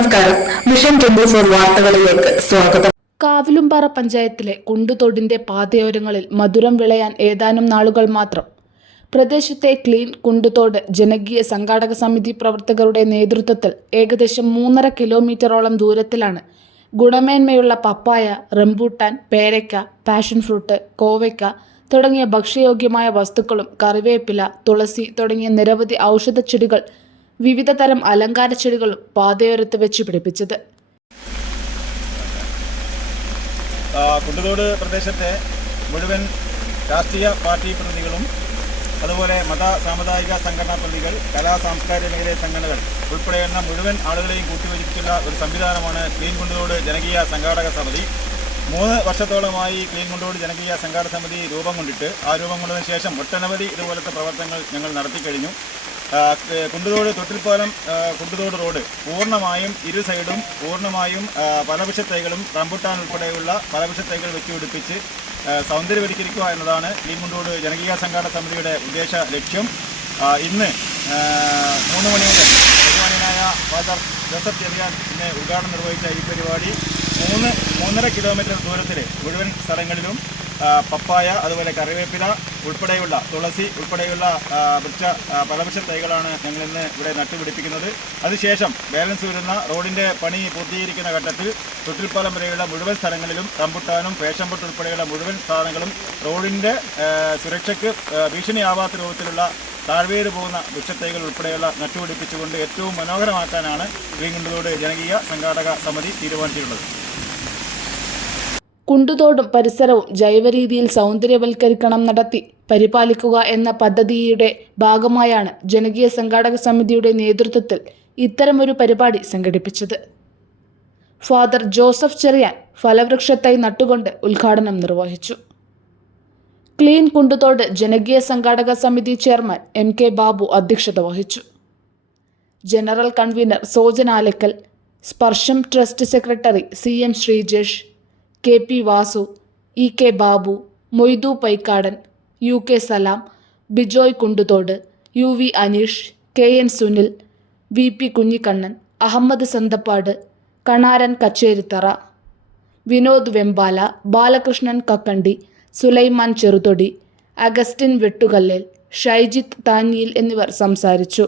നമസ്കാരം. Mission twenty four വാർത്തകളിലേക്ക് സ്വാഗതം. കാവിലുംപാറ പഞ്ചായത്തിലെ കുണ്ടുതോടിന്റെ പാതയോരങ്ങളിൽ മധുരം വിളയാൻ ഏതാനും നാളുകൾ മാത്രം. പ്രദേശത്തെ ക്ലീൻ കുണ്ടുതോട് ജനകീയ സംഘാടക സമിതി പ്രവർത്തകരുടെ നേതൃത്വത്തിൽ ഏകദേശം മൂന്നര കിലോമീറ്ററോളം ദൂരത്തിലാണ് ഗുണമേന്മയുള്ള പപ്പായ റംബൂട്ടാൻ പേരയ്ക്ക പാഷൻ ഫ്രൂട്ട് കോവയ്ക്ക തുടങ്ങിയ ഭക്ഷ്യയോഗ്യമായ വസ്തുക്കളും കറിവേപ്പില തുളസി തുടങ്ങിയ നിരവധി ഔഷധ ചെടികൾ വിവിധ തരം അലങ്കാര ചെടികൾ പാതയോരത്ത് വെച്ച് പിടിപ്പിച്ചത്. കുണ്ടുതോട് പ്രദേശത്തെ മുഴുവൻ രാഷ്ട്രീയ പാർട്ടി പ്രതിനിധികളും അതുപോലെ മത സാമുദായിക സംഘടനാ പ്രതികൾ കലാ സാംസ്കാരിക മേഖലയിലെ സംഘടനകൾ ഉൾപ്പെടെയുള്ള മുഴുവൻ ആളുകളെയും കൂട്ടിവച്ചിട്ടുള്ള ഒരു സംവിധാനമാണ് ക്ലീൻ കുണ്ടുതോട് ജനകീയ സംഘാടക സമിതി. മൂന്ന് വർഷത്തോളമായി ക്ലീൻ കുണ്ടോട് ജനകീയ സംഘാടക സമിതി രൂപം കൊണ്ടിട്ട് ആ രൂപം കൊണ്ടതിന് ശേഷം ഒട്ടനവധി ഇതുപോലത്തെ പ്രവർത്തനങ്ങൾ ഞങ്ങൾ നടത്തിക്കഴിഞ്ഞു. കുണ്ടുതോട് തൊട്ടിൽപ്പാലം കുണ്ടുതോട് റോഡ്. പൂർണമായും ഇരു സൈഡും പൂർണമായും പലവൃക്ഷ തൈകളും റംബുട്ടാൻ ഉൾപ്പെടെയുള്ള പലവൃക്ഷ തൈകൾ വെച്ച് പിടിപ്പിച്ച് ആ, സൗന്ദര്യവൽക്കരിക്കുക എന്നതാണ് ഈ കുണ്ടോട് ജനകീയ സംഘാടന സമിതിയുടെ ഉദ്ദേശ ലക്ഷ്യം. ഇന്ന് മൂന്ന് മണി മുതൽ ബഹുമാനായ ഫാദർ ജോസഫ് ചെറിയാൻ ഇന്ന് ഉദ്ഘാടനം നിർവഹിച്ച ഈ പരിപാടി. മൂന്ന് മൂന്നര കിലോമീറ്റർ ദൂരത്തിൽ മുഴുവൻ സ്ഥലങ്ങളിലും പപ്പായ അതുപോലെ കറിവേപ്പില ഉൾപ്പെടെയുള്ള തുളസി ഉൾപ്പെടെയുള്ള വൃക്ഷ പലവൃക്ഷ തൈകളാണ് ഞങ്ങൾ ഇന്ന് ഇവിടെ നട്ടുപിടിപ്പിക്കുന്നത്. അതിനുശേഷം ബാലൻസ് വരുന്ന റോഡിന്റെ പണി പൂർത്തീകരിക്കുന്ന ഘട്ടത്തിൽ തൊട്ടിൽപ്പാലം വരെയുള്ള മുഴുവൻ സ്ഥലങ്ങളിലും റംബുട്ടാനും പേശമ്പട്ട് ഉൾപ്പെടെയുള്ള മുഴുവൻ സ്ഥാനങ്ങളും റോഡിന്റെ സുരക്ഷയ്ക്ക് ഭീഷണിയാവാത്ത രൂപത്തിലുള്ള താഴ്വേര് പോകുന്ന വൃക്ഷത്തൈകൾ ഉൾപ്പെടെയുള്ള നട്ടുപിടിപ്പിച്ചുകൊണ്ട് ഏറ്റവും മനോഹരമാക്കാനാണ് ശ്രീകുണ്ടതോട് ജനകീയ സംഘാടക സമിതി തീരുമാനിച്ചിട്ടുള്ളത്. കുണ്ടുതോടും പരിസരവും ജൈവരീതിയിൽ സൗന്ദര്യവൽക്കരിക്കണം നടത്തി പരിപാലിക്കുക എന്ന പദ്ധതിയുടെ ഭാഗമായാണ് ജനകീയ സംഘാടക സമിതിയുടെ നേതൃത്വത്തിൽ ഇത്തരമൊരു പരിപാടി സംഘടിപ്പിച്ചത്. ഫാദർ ജോസഫ് ചെറിയാൻ ഫലവൃക്ഷത്തൈ നട്ടുകൊണ്ട് ഉദ്ഘാടനം നിർവഹിച്ചു. ക്ലീൻ കുണ്ടുതോട് ജനകീയ സംഘാടക സമിതി ചെയർമാൻ എം കെ ബാബു അധ്യക്ഷത വഹിച്ചു. General convener Sojan Alakkal Sparsham trust secretary C M Sreejesh K P Vasu E K Babu Moythu Paikkadan U K Salam Bijoy Kunduthode U V Aneesh K N Sunil V P Kunhikannan Ahammed Santhappad Kanaran Kacherithara Vinod Vembala Balakrishnan Kakkandi Sulaiman Cheruthodi Augustine Vettukallel Shaijith Thaniyil എന്നിവർ സംസാരിച്ചു.